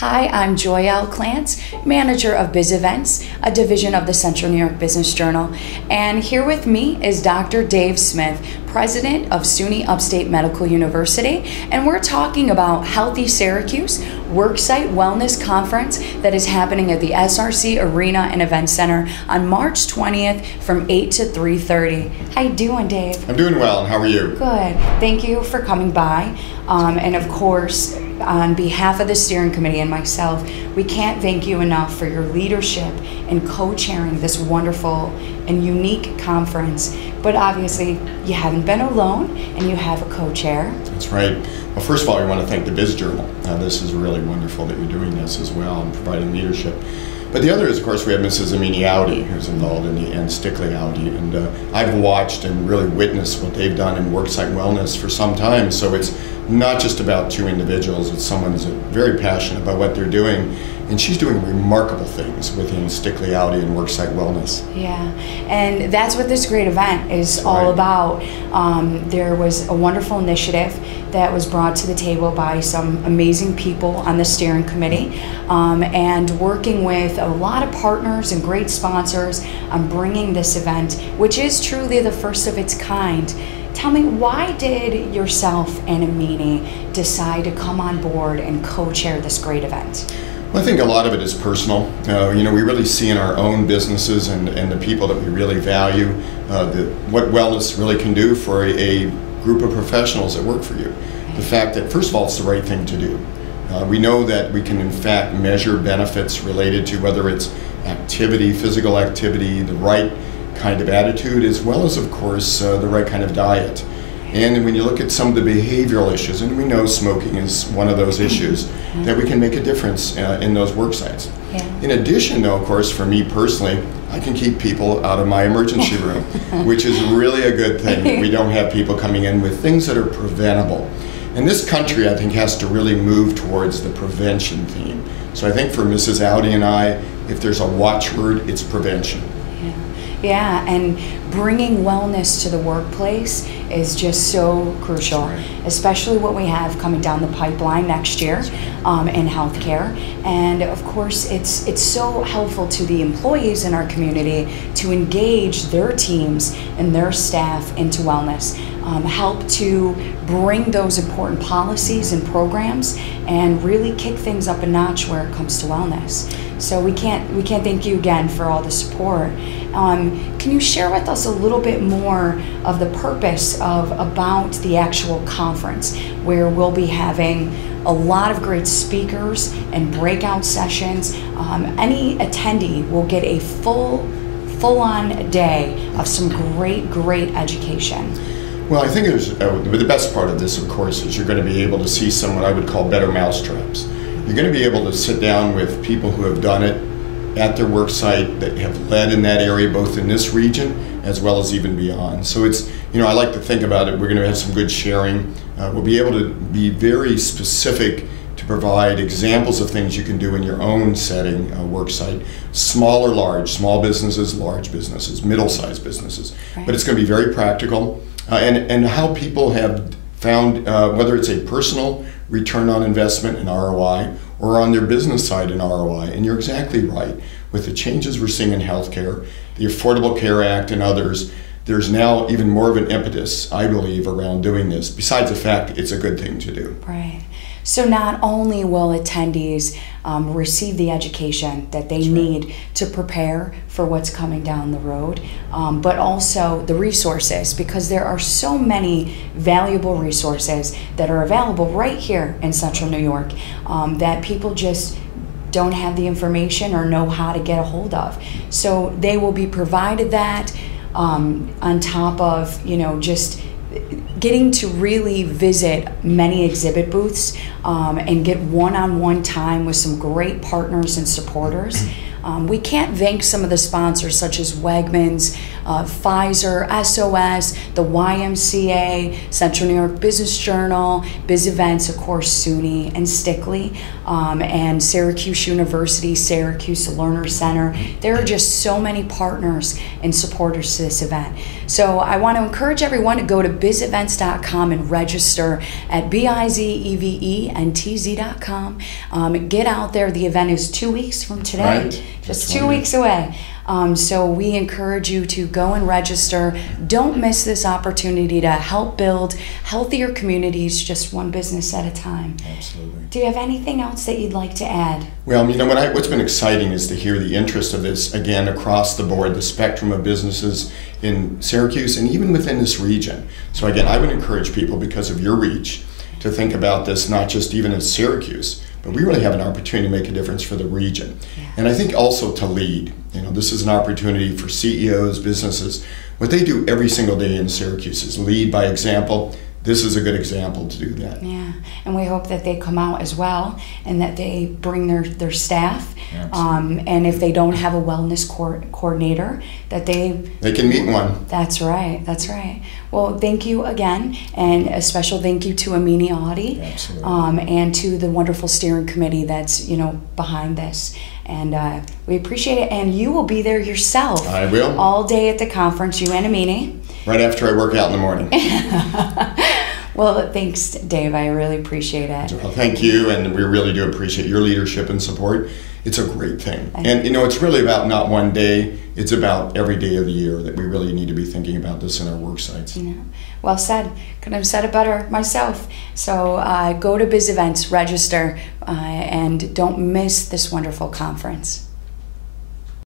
Hi, I'm Joyl Clance, manager of BizEventz, a division of the Central New York Business Journal. And here with me is Dr. Dave Smith, president of SUNY Upstate Medical University. And we're talking about Healthy Syracuse Worksite Wellness Conference that is happening at the SRC Arena Events Center on March 20th from 8 to 3:30. How you doing, Dave? I'm doing well, and how are you? Good. Thank you for coming by. And of course, on behalf of the steering committee and myself, we can't thank you enough for your leadership in co-chairing this wonderful and unique conference. But obviously, you haven't been alone, and you have a co-chair. That's right. Well, first of all, I want to thank the Biz Journal. This is really wonderful that you're doing this as well and providing leadership. But the other is, of course, we have Mrs. Amini Audi, who's involved in the, and Stickley Audi. And I've watched and really witnessed what they've done in Worksite Wellness for some time. So it's not just about two individuals. It's someone who's very passionate about what they're doing. And she's doing remarkable things within Stickley Audi and Worksite Wellness. Yeah, and that's what this great event is all about. There was a wonderful initiative that was brought to the table by some amazing people on the steering committee, and working with a lot of partners and great sponsors on bringing this event, which is truly the first of its kind. Tell me, why did yourself and Amini decide to come on board and co-chair this great event? Well, I think a lot of it is personal. We really see in our own businesses and the people that we really value what wellness really can do for a group of professionals that work for you. The fact that, first of all, it's the right thing to do. We know that we can, in fact, measure benefits related to whether it's activity, physical activity, the right kind of attitude, as well as, of course, the right kind of diet. And when you look at some of the behavioral issues, and we know smoking is one of those issues, that we can make a difference in those work sites. Yeah. In addition, though, of course, for me personally, I can keep people out of my emergency room, which is really a good thing. That we don't have people coming in with things that are preventable. And this country, I think, has to really move towards the prevention theme. So I think for Mrs. Audi and I, if there's a watchword, it's prevention. Yeah, and bringing wellness to the workplace is just so crucial, right, especially what we have coming down the pipeline next year in healthcare. And of course, it's so helpful to the employees in our community to engage their teams and their staff into wellness, help to bring those important policies and programs and really kick things up a notch where it comes to wellness. So we can't thank you again for all the support. Can you share with us a little bit more of the purpose about the actual conference, where we'll be having a lot of great speakers and breakout sessions? Any attendee will get a full-on day of some great education. Well, I think the best part of this, of course, is you're going to be able to see some what I would call better mousetraps. You're going to be able to sit down with people who have done it at their work site, that have led in that area, both in this region as well as even beyond. So it's, I like to think about it, we're going to have some good sharing. We'll be able to be very specific to provide examples of things you can do in your own setting, work site, small or large, small businesses, large businesses, middle-sized businesses. Right. But it's going to be very practical, and how people have found, whether it's a personal return on investment and ROI, or on their business side in ROI. And you're exactly right. With the changes we're seeing in healthcare, the Affordable Care Act and others, there's now even more of an impetus, I believe, around doing this, besides the fact it's a good thing to do. Right. So not only will attendees receive the education that they need to prepare for what's coming down the road, but also the resources, because there are so many valuable resources that are available right here in Central New York that people just don't have the information or know how to get a hold of. So they will be provided that on top of, just getting to really visit many exhibit booths and get one-on-one time with some great partners and supporters. We can't thank some of the sponsors such as Wegmans, Pfizer, SOS, the YMCA, Central New York Business Journal, BizEventz, of course, SUNY and Stickley, and Syracuse University, Syracuse Learner Center. There are just so many partners and supporters to this event. So I want to encourage everyone to go to BizEventz.com and register at BizEventz.com. Get out there. The event is 2 weeks from today, Right. just 2 weeks away. So we encourage you to go and register. Don't miss this opportunity to help build healthier communities, just one business at a time. Absolutely. Do you have anything else that you'd like to add? Well, you know, what's been exciting is to hear the interest of this, again, across the board, the spectrum of businesses in Syracuse and even within this region. So again, I would encourage people, because of your reach, to think about this not just even in Syracuse, but we really have an opportunity to make a difference for the region. Yeah. And I think also to lead. You know, this is an opportunity for CEOs, businesses. What they do every single day in Syracuse is lead by example. This is a good example to do that. Yeah, and we hope that they come out as well and that they bring their staff. And if they don't have a wellness coordinator, that they can meet one. That's right, that's right. Well, thank you again, and a special thank you to Amini Audi, and to the wonderful steering committee that's behind this. And we appreciate it, and you will be there yourself. I will. All day at the conference, you and Amini. Right after I work out in the morning. Well, thanks, Dave. I really appreciate it. Well, thank you, and we really do appreciate your leadership and support. It's a great thing. And it's really about not one day, it's about every day of the year that we really need to be thinking about this in our work sites. Well said. Couldn't have said it better myself. So go to BizEventz, register, and don't miss this wonderful conference.